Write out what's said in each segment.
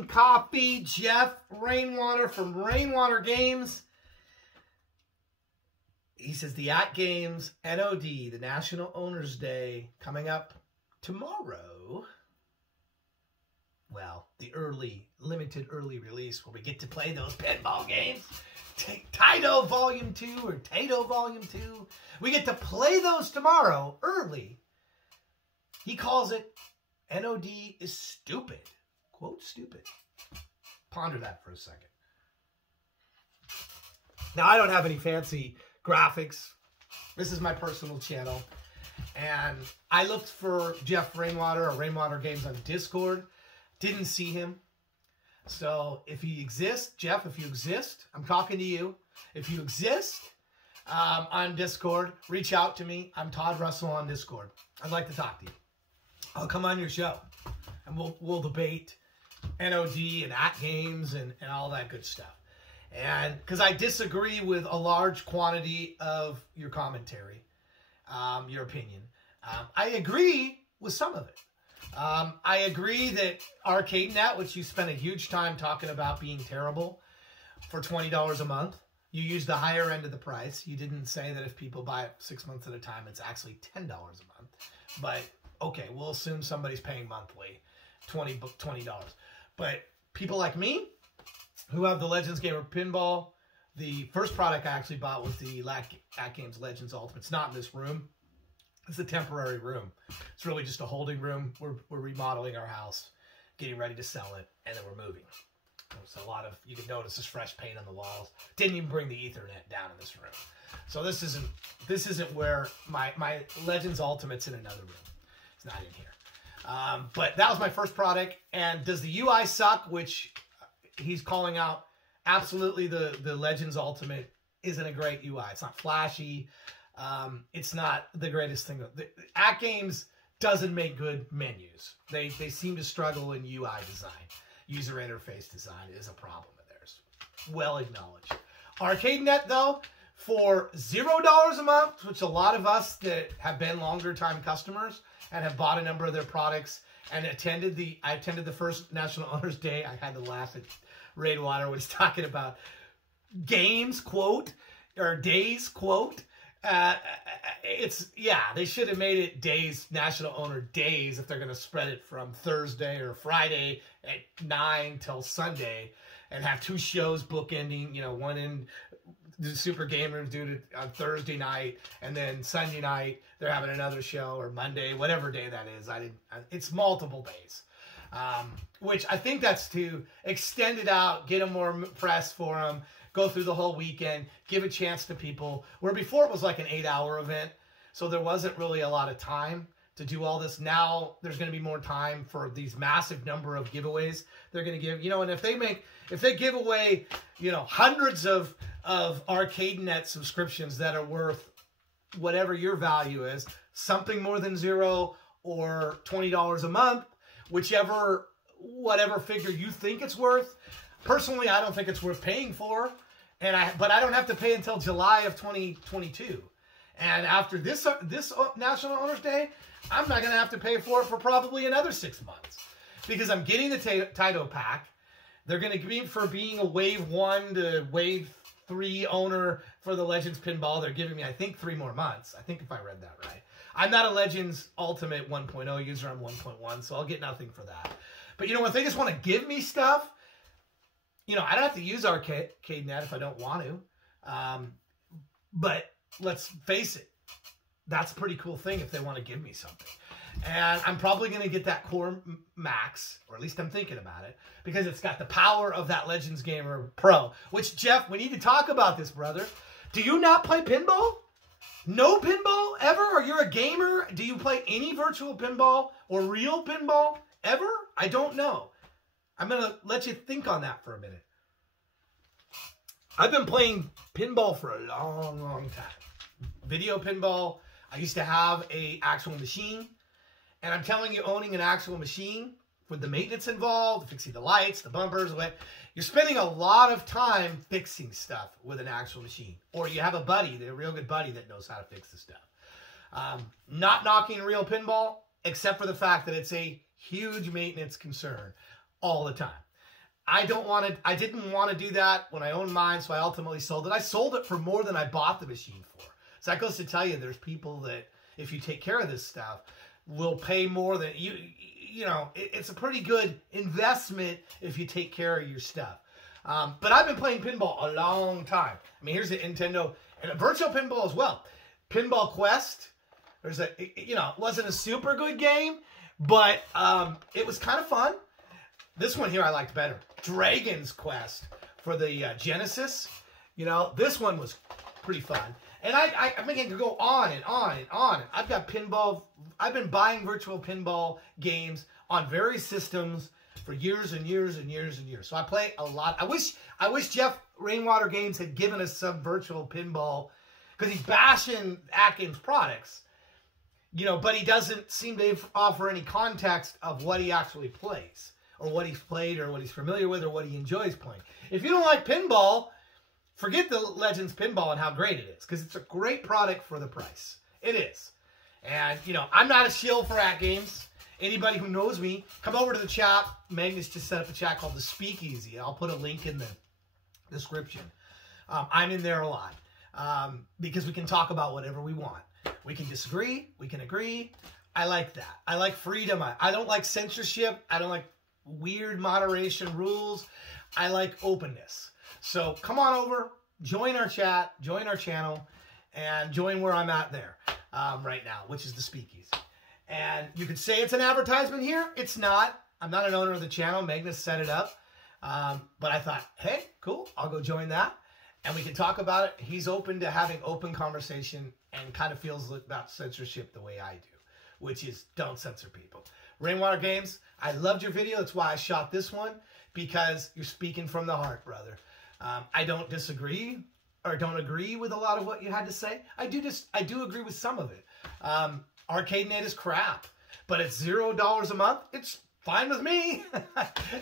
some coffee. Jeff Rainwater from Rainwater Games. He says the AtGames NOD, the National Owners Day, coming up tomorrow. Well, the limited early release where we get to play those pinball games. Taito Volume 2 or Taito Volume 2. We get to play those tomorrow early. He calls it NOD is stupid. Quote, stupid. Ponder that for a second. Now, I don't have any fancy graphics. This is my personal channel. And I looked for Jeff Rainwater or Rainwater Games on Discord. Didn't see him. So if he exists, Jeff, if you exist, I'm talking to you. If you exist on Discord, reach out to me. I'm Todd Russell on Discord. I'd like to talk to you. I'll come on your show and we'll debate NOD and AtGames and all that good stuff. And because I disagree with a large quantity of your commentary, your opinion. I agree with some of it. I agree that ArcadeNet, which you spent a huge time talking about being terrible, for $20 a month, you used the higher end of the price. You didn't say that if people buy it 6 months at a time, it's actually $10 a month. But, okay, we'll assume somebody's paying monthly, $20. But people like me, who have the Legends Gamer Pinball, the first product I actually bought was the AtGames Legends Ultimate. It's not in this room. It's a temporary room. It's really just a holding room. We're remodeling our house, getting ready to sell it, and then we're moving. So a lot of, you can notice there's fresh paint on the walls. Didn't even bring the Ethernet down in this room. So this isn't where my Legends Ultimate's in another room. It's not in here. But that was my first product. And does the UI suck? Which he's calling out. Absolutely, the Legends Ultimate isn't a great UI. It's not flashy. It's not the greatest thing. AtGames doesn't make good menus. They seem to struggle in UI design. User interface design is a problem of theirs. Well acknowledged. ArcadeNet, though, for $0 a month, which a lot of us that have been longer time customers and have bought a number of their products and I attended the first National Owners Day. I had to laugh at Rainwater when he's talking about games, quote, or days, quote. They should have made it days, National Owner Days, if they're going to spread it from Thursday or Friday at 9 till Sunday and have two shows bookending, you know, one in the Super Gamers do it on Thursday night and then Sunday night they're having another show, or Monday, whatever day that is. It's multiple days. Which I think that's to extend it out, get them more press for them, go through the whole weekend, give a chance to people. Where before it was like an 8-hour event, so there wasn't really a lot of time to do all this. Now there's going to be more time for these massive number of giveaways they're going to give. You know, and if they give away, you know, hundreds of ArcadeNet subscriptions that are worth whatever your value is, something more than $0 or $20 a month, whatever figure you think it's worth. Personally, I don't think it's worth paying for, but I don't have to pay until July of 2022. And after this National Owners Day, I'm not going to have to pay for it for probably another 6 months because I'm getting the Taito pack. They're going to give me, for being a Wave 1 to Wave 3 owner for the Legends Pinball, they're giving me, I think, 3 more months. I think if I read that right. I'm not a Legends Ultimate 1.0 user. I'm 1.1, so I'll get nothing for that. But, you know, if they just want to give me stuff, you know, I don't have to use ArcadeNet if I don't want to. But let's face it, that's a pretty cool thing if they want to give me something. And I'm probably going to get that Core Max, or at least I'm thinking about it, because it's got the power of that Legends Gamer Pro. Which, Jeff, we need to talk about this, brother. Do you not play pinball? No pinball ever? Or you're a gamer? Do you play any virtual pinball or real pinball ever? I don't know. I'm going to let you think on that for a minute. I've been playing pinball for a long, long time. Video pinball. I used to have an actual machine. And I'm telling you, owning an actual machine with the maintenance involved, fixing the lights, the bumpers, you're spending a lot of time fixing stuff with an actual machine. Or you have a buddy, a real good buddy that knows how to fix the stuff. Not knocking real pinball, except for the fact that it's a huge maintenance concern all the time. I didn't want to do that when I owned mine, so I ultimately sold it. I sold it for more than I bought the machine for. So that goes to tell you there's people that, if you take care of this stuff, will pay more than you. You know, it's a pretty good investment if you take care of your stuff. But I've been playing pinball a long time. I mean, here's a Nintendo and a virtual pinball as well. Pinball Quest. There's a, you know, it wasn't a super good game, but it was kind of fun. This one here I liked better. Dragon's Quest for the Genesis. You know, this one was pretty fun. And I think I could go on and on and on. I've got pinball. I've been buying virtual pinball games on various systems for years and years and years and years. So I play a lot. I wish Jeff Rainwater Games had given us some virtual pinball, because he's bashing AtGames products, you know, but he doesn't seem to offer any context of what he actually plays, or what he's played, or what he's familiar with, or what he enjoys playing. If you don't like pinball, forget the Legends Pinball and how great it is, because it's a great product for the price. It is. And, you know, I'm not a shill for AtGames. Anybody who knows me, come over to the chat. Magnus just set up a chat called The Speakeasy. I'll put a link in the description. I'm in there a lot, because we can talk about whatever we want. We can disagree. We can agree. I like that. I like freedom. I don't like censorship. I don't like weird moderation rules. I like openness. So come on over, join our chat, join our channel, and join where I'm at there right now, which is the Speakeasy. And you could say it's an advertisement here. It's not. I'm not an owner of the channel. Magnus set it up. But I thought, hey, cool, I'll go join that. And we can talk about it. He's open to having open conversation, and kind of feels about censorship the way I do, which is don't censor people. Rainwater Games, I loved your video. That's why I shot this one, because you're speaking from the heart, brother. I don't disagree or don't agree with a lot of what you had to say. I do agree with some of it. ArcadeNet is crap, but it's $0 a month. It's fine with me.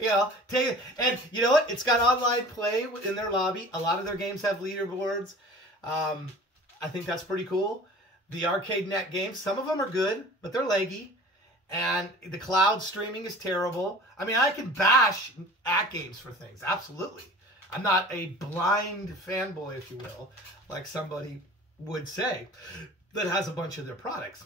You know, take it. And you know what? It's got online play in their lobby. A lot of their games have leaderboards. I think that's pretty cool. The ArcadeNet games, some of them are good, but they're leggy. And the cloud streaming is terrible. I mean, I can bash AtGames for things. Absolutely. I'm not a blind fanboy, if you will, like somebody would say, that has a bunch of their products.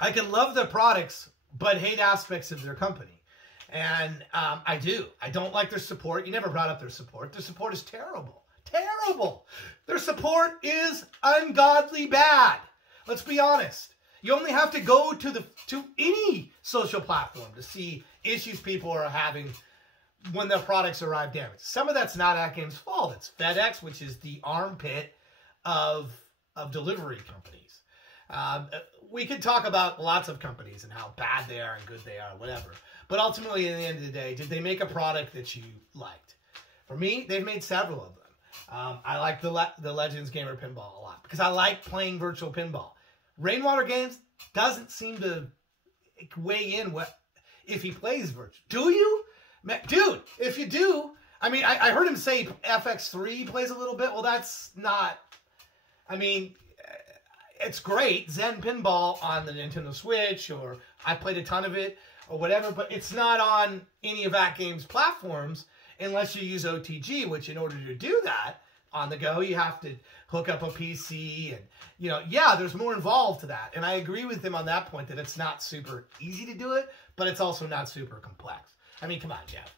I can love their products, but hate aspects of their company. And I do. I don't like their support. You never brought up their support. Their support is terrible. Terrible. Their support is ungodly bad. Let's be honest. You only have to go to any social platform to see issues people are having when their products arrive damaged. Some of that's not AtGames' fault. It's FedEx, which is the armpit of delivery companies. We could talk about lots of companies and how bad they are and good they are, whatever. But ultimately, at the end of the day, did they make a product that you liked? For me, they've made several of them. I like the Legends Gamer Pinball a lot, because I like playing virtual pinball. Rainwater Games doesn't seem to weigh in if he plays virtual. Do you? Dude, if you do, I mean, I heard him say FX3 plays a little bit. Well, that's not, I mean, it's great. Zen Pinball on the Nintendo Switch, or I played a ton of it, or whatever, but it's not on any of AtGames platforms unless you use OTG, which in order to do that on the go, you have to hook up a PC, and, you know, yeah, there's more involved to that. And I agree with him on that point, that it's not super easy to do it, but it's also not super complex. I mean, come on, Jeff.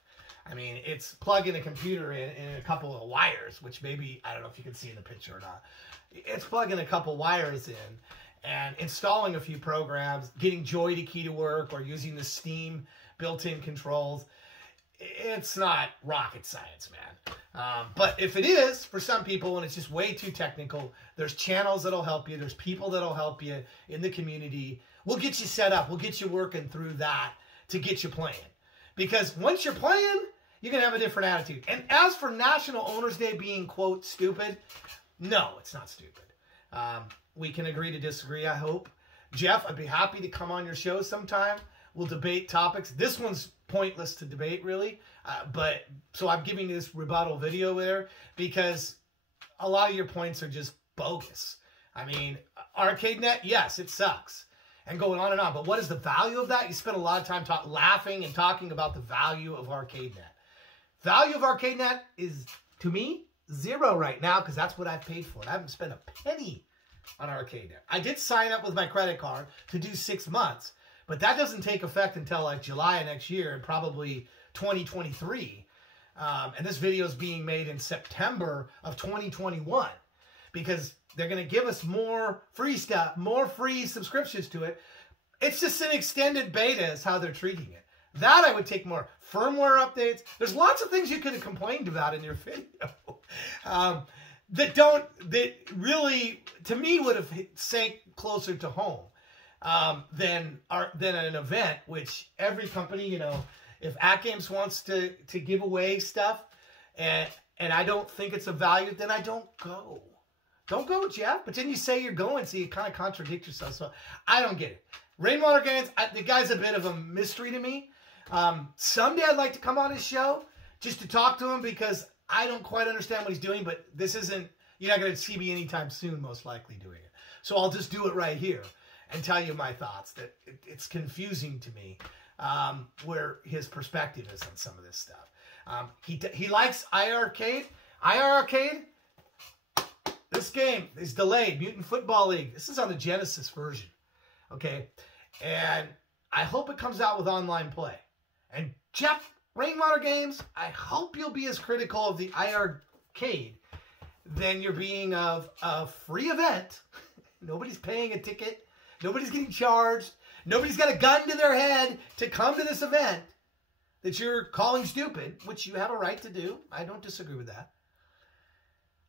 I mean, it's plugging a computer in a couple of wires, which maybe, I don't know if you can see in the picture or not. It's plugging a couple wires in and installing a few programs, getting Joy to Key to work, or using the Steam built-in controls. It's not rocket science, man. But if it is, for some people, and it's just way too technical, there's channels that'll help you. There's people that'll help you in the community. We'll get you set up. We'll get you working through that to get you playing. Because once you're playing, you're going to have a different attitude. And as for National Owners Day being, quote, stupid, no, it's not stupid. We can agree to disagree, I hope. Jeff, I'd be happy to come on your show sometime. We'll debate topics. This one's pointless to debate, really. So I'm giving this rebuttal video there, because a lot of your points are just bogus. I mean, ArcadeNet, yes, it sucks. And going on and on. But what is the value of that? You spend a lot of time laughing and talking about the value of ArcadeNet. Value of ArcadeNet is, to me, 0 right now because that's what I've paid for it. I haven't spent a penny on ArcadeNet. I did sign up with my credit card to do 6 months, but that doesn't take effect until like July of next year and probably 2023. And this video is being made in September of 2021 because they're going to give us more free stuff, more free subscriptions to it. It's just an extended beta is how they're treating it. That I would take more firmware updates. There's lots of things you could have complained about in your video that really, to me, would have sank closer to home than an event, which every company, you know, if AtGames wants to give away stuff and I don't think it's of value, then I don't go. Don't go, Jeff. But then you say you're going, so you kind of contradict yourself. So I don't get it. Rainwater Games, the guy's a bit of a mystery to me. Someday I'd like to come on his show just to talk to him because I don't quite understand what he's doing, but this isn't, you're not going to see me anytime soon, most likely doing it. So I'll just do it right here and tell you my thoughts that it's confusing to me where his perspective is on some of this stuff. He likes IR Arcade. This game is delayed. Mutant Football League. This is on the Genesis version. Okay. And I hope it comes out with online play. And Jeff, Rainwater Games, I hope you'll be as critical of the Arcade than you're being of a free event. Nobody's paying a ticket. Nobody's getting charged. Nobody's got a gun to their head to come to this event that you're calling stupid, which you have a right to do. I don't disagree with that.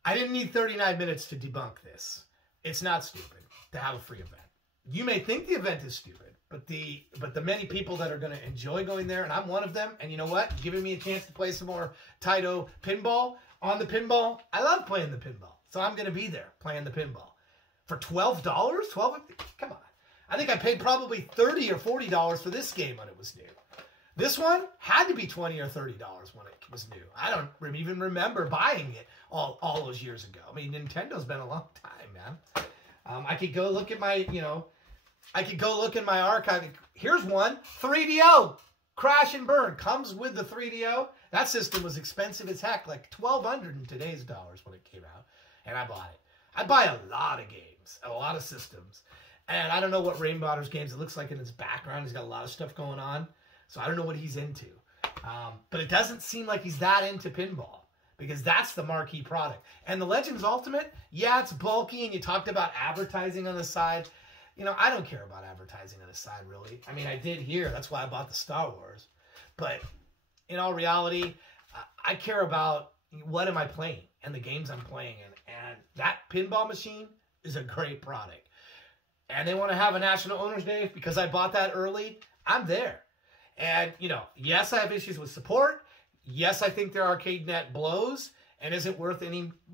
I didn't need 39 minutes to debunk this. It's not stupid to have a free event. You may think the event is stupid, but the many people that are going to enjoy going there, and I'm one of them, and you know what? Giving me a chance to play some more Taito pinball on the pinball. I love playing the pinball, so I'm going to be there playing the pinball. For $12? Come on. I think I paid probably $30 or $40 for this game when it was new. This one had to be $20 or $30 when it was new. I don't even remember buying it all those years ago. I mean, Nintendo's been a long time, man. I could go look at my, I could go look in my archive. Here's one, 3DO, Crash and Burn. Comes with the 3DO. That system was expensive as heck, like $1,200 in today's dollars when it came out. And I bought it. I buy a lot of games, a lot of systems. And I don't know what Rainwater Games it looks like in his background. He's got a lot of stuff going on. So I don't know what he's into. But it doesn't seem like he's that into pinball because that's the marquee product. And the Legends Ultimate, yeah, it's bulky and you talked about advertising on the side. You know, I don't care about advertising on the side, really. I mean, I did here. That's why I bought the Star Wars. But in all reality, I care about what am I playing and the games I'm playing in. And that pinball machine is a great product. And they want to have a National Owners Day because I bought that early. I'm there. And, yes, I have issues with support. Yes, I think their ArcadeNet blows and isn't worth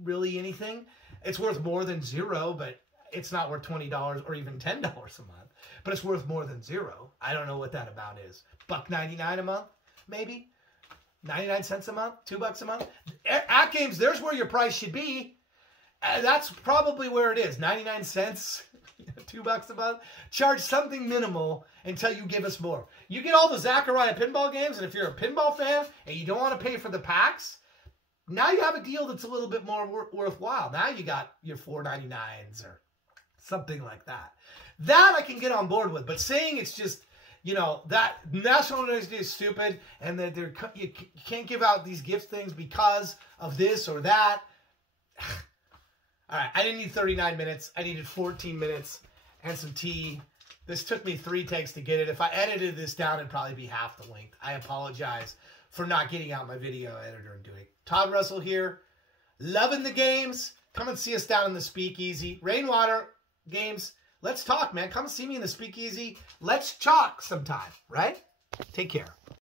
really anything. It's worth more than 0, but it's not worth $20 or even $10 a month. But it's worth more than 0. I don't know what that amount is. $1.99 a month, maybe? 99 cents a month? $2 a month? AtGames, there's where your price should be. That's probably where it is. 99 cents, $2 a month. Charge something minimal until you give us more. You get all the Zachariah pinball games, and if you're a pinball fan and you don't want to pay for the packs, now you have a deal that's a little bit more worthwhile. Now you got your $4.99s or something like that. That I can get on board with. But saying it's just, that National Owners Day is stupid and that you can't give out these gift things because of this or that. All right, I didn't need 39 minutes. I needed 14 minutes and some tea. This took me 3 takes to get it. If I edited this down, it'd probably be half the length. I apologize for not getting out my video editor and doing it. Todd Russell here. Loving the games. Come and see us down in the Speakeasy. Rainwater Games. Let's talk, man. Come see me in the Speakeasy. Let's chalk sometime, right? Take care.